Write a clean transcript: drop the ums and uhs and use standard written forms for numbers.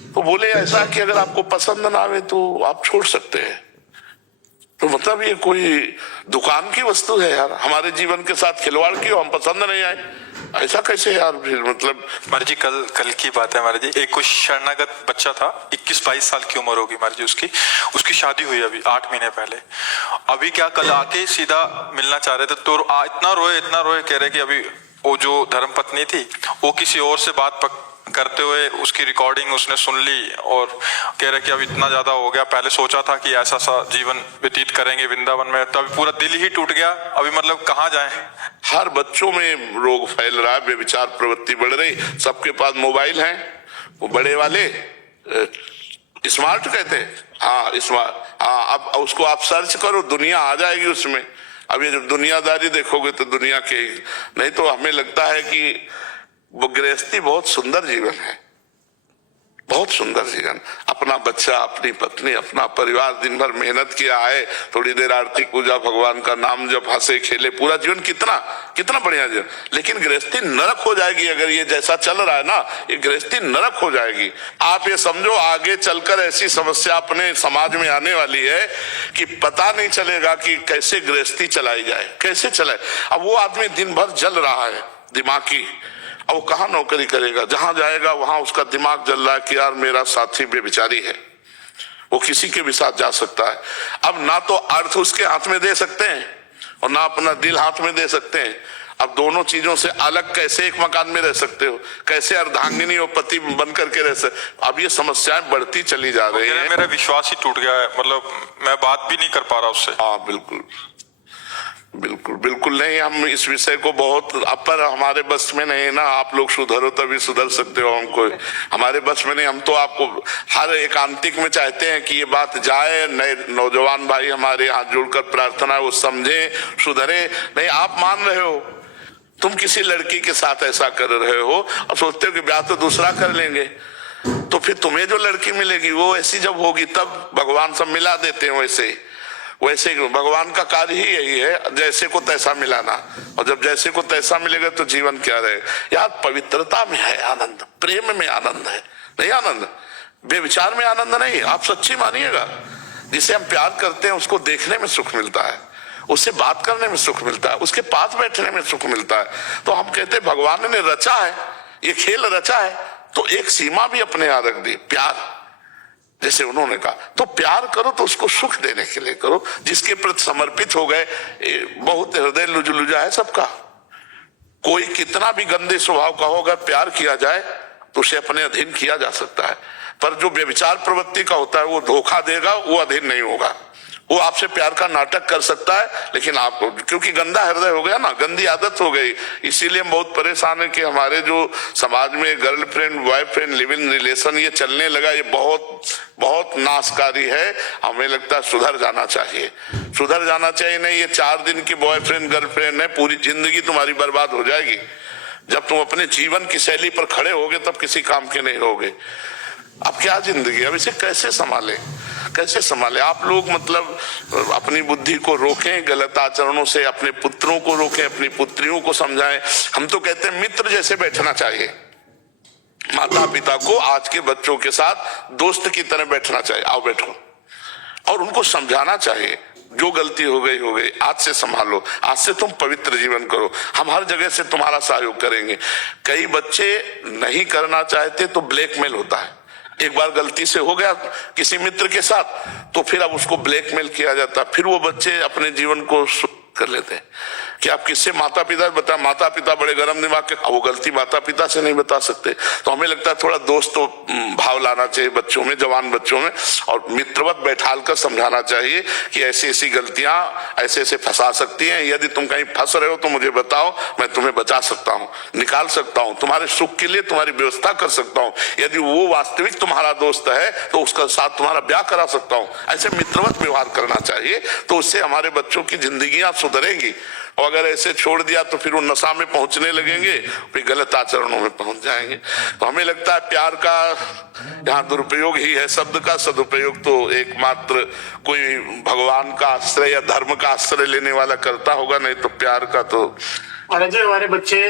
तो बोले ऐसा कि अगर आपको पसंद ना आवे तो आप छोड़ सकते हैं। तो मतलब ये कोई दुकान की वस्तु है यार, हमारे जीवन के साथ खिलवाड़ की हो, हम पसंद नहीं आए, ऐसा कैसे यार? फिर मतलब महाराज जी कल की बात है महाराज जी, एक कुछ शरणागत बच्चा था, 21-22 साल की उम्र होगी महाराज जी उसकी शादी हुई अभी 8 महीने पहले। अभी क्या कल आके सीधा मिलना चाह रहे थे तो इतना रोए कह रहे कि अभी वो जो धर्म पत्नी थी वो किसी और से बात करते हुए उसकी रिकॉर्डिंग उसने सुन ली और कह रहे कि अब इतना ज्यादा हो गया, पहले सोचा था कि ऐसा सा जीवन व्यतीत करेंगे वृंदावन में, तो अभी पूरा दिल ही टूट गया, अभी मतलब कहाँ जाएं। हर बच्चों में रोग फैल रहा है, व्यभिचार प्रवृत्ति बढ़ रही, सबके पास मोबाइल है, वो बड़े वाले स्मार्ट कहते हैं, हाँ स्मार्ट, हाँ अब उसको आप सर्च करो दुनिया आ जाएगी उसमें। अब ये जब दुनियादारी देखोगे तो दुनिया के, नहीं तो हमें लगता है कि वो गृहस्थी बहुत सुंदर जीवन है, बहुत सुंदर जीवन, अपना बच्चा, अपनी पत्नी, अपना परिवार, दिन भर मेहनत किया है, थोड़ी देर आरती पूजा, भगवान का नाम जब, हंसे खेले, पूरा जीवन कितना कितना बढ़िया जीवन। लेकिन गृहस्थी नरक हो जाएगी अगर ये जैसा चल रहा है ना, ये गृहस्थी नरक हो जाएगी। आप ये समझो आगे चलकर ऐसी समस्या अपने समाज में आने वाली है कि पता नहीं चलेगा कि कैसे गृहस्थी चलाई जाए, कैसे चलाए। अब वो आदमी दिन भर जल रहा है दिमाग की, अब वो कहाँ नौकरी करेगा? जहां जाएगा वहां उसका दिमाग जल रहा है कि यार मेरा साथी बेविचारी है, वो किसी के भी साथ जा सकता है। अब ना तो अर्थ उसके हाथ में दे सकते हैं और ना अपना दिल हाथ में दे सकते हैं। अब दोनों चीजों से अलग कैसे एक मकान में रह सकते हो? कैसे अर्धांगिनी और पति बन करके रह सकते? अब ये समस्याएं बढ़ती चली जा रही है। मेरा विश्वास ही टूट गया है, मतलब मैं बात भी नहीं कर पा रहा उससे। हाँ बिल्कुल बिल्कुल बिल्कुल नहीं, हम इस विषय को बहुत अपर हमारे बस में नहीं ना, आप लोग सुधरो तभी सुधर सकते हो, हमको हमारे बस में नहीं। हम तो आपको हर एकांतिक में चाहते हैं कि ये बात जाए, नए नौजवान भाई हमारे हाथ जोड़कर प्रार्थना है वो समझे, सुधरे। नहीं आप मान रहे हो, तुम किसी लड़की के साथ ऐसा कर रहे हो और सोचते हो कि ब्याह तो दूसरा कर लेंगे, तो फिर तुम्हें जो लड़की मिलेगी वो ऐसी जब होगी तब भगवान सब मिला देते हैं। वैसे भगवान का कार्य ही यही है, जैसे को तैसा मिलाना, और जब जैसे को तैसा मिलेगा तो जीवन क्या रहे यार? पवित्रता में है आनंद, प्रेम में आनंद है, नहीं आनंद बेविचार में आनंद नहीं। आप सच्ची मानिएगा, जिसे हम प्यार करते हैं उसको देखने में सुख मिलता है, उससे बात करने में सुख मिलता है, उसके पास बैठने में सुख मिलता है। तो हम कहते हैं भगवान ने रचा है, ये खेल रचा है तो एक सीमा भी अपने यहाँ रख दी, प्यार, जैसे उन्होंने कहा। तो प्यार करो तो उसको सुख देने के लिए करो, जिसके प्रति समर्पित हो गए। बहुत हृदय लुजा है सबका, कोई कितना भी गंदे स्वभाव का होगा, प्यार किया जाए तो उसे अपने अधीन किया जा सकता है। पर जो व्यभिचार प्रवृत्ति का होता है वो धोखा देगा, वो अधीन नहीं होगा। वो आपसे प्यार का नाटक कर सकता है, लेकिन आपको क्योंकि गंदा हृदय हो गया ना, गंदी आदत हो गई, इसीलिए हम बहुत परेशान है कि हमारे जो समाज में girlfriend boyfriend live in relation ये चलने लगा, ये बहुत बहुत नाशकारी है। हमें लगता है सुधर जाना चाहिए, सुधर जाना चाहिए। नहीं ये 4 दिन की बॉयफ्रेंड गर्लफ्रेंड है, पूरी जिंदगी तुम्हारी बर्बाद हो जाएगी। जब तुम अपने जीवन की शैली पर खड़े होगे तब किसी काम के नहीं होगे। अब क्या जिंदगी, अब इसे कैसे संभाले, कैसे संभाले? आप लोग मतलब अपनी बुद्धि को रोकें, गलत आचरणों से अपने पुत्रों को रोकें, अपनी पुत्रियों को समझाएं। हम तो कहते हैं मित्र जैसे बैठना चाहिए, माता पिता को आज के बच्चों के साथ दोस्त की तरह बैठना चाहिए, आओ बैठो, और उनको समझाना चाहिए जो गलती हो गई, आज से संभालो, आज से तुम पवित्र जीवन करो, हम हर जगह से तुम्हारा सहयोग करेंगे। कई बच्चे नहीं करना चाहते तो ब्लैकमेल होता है, एक बार गलती से हो गया किसी मित्र के साथ तो फिर अब उसको ब्लैकमेल किया जाता, फिर वो बच्चे अपने जीवन को कर लेते हैं कि आप किससे माता पिता बता, माता पिता बड़े गर्म दिमाग के, वो गलती माता पिता से नहीं बता सकते। तो हमें लगता है थोड़ा दोस्त तो भाव लाना चाहिए बच्चों में, जवान बच्चों में, और मित्रवत बैठाल कर समझाना चाहिए कि ऐसी ऐसी गलतियां ऐसे ऐसे फंसा सकती हैं, यदि तुम कहीं फंस रहे हो तो मुझे बताओ, मैं तुम्हें बचा सकता हूँ, निकाल सकता हूँ, तुम्हारे सुख के लिए तुम्हारी व्यवस्था कर सकता हूँ। यदि वो वास्तविक तुम्हारा दोस्त है तो उसका साथ तुम्हारा ब्याह करा सकता हूँ। ऐसे मित्रवत व्यवहार करना चाहिए, तो उससे हमारे बच्चों की जिंदगियां सुधरेगी। और अगर ऐसे छोड़ दिया तो फिर वो नशा में पहुंचने लगेंगे, फिर गलत आचरणों में पहुंच जाएंगे। तो हमें लगता है प्यार का यहाँ दुरुपयोग ही है, शब्द का सदुपयोग तो एकमात्र कोई भगवान का आश्रय या धर्म का आश्रय लेने वाला करता होगा, नहीं तो प्यार का तो महाराज जी हमारे बच्चे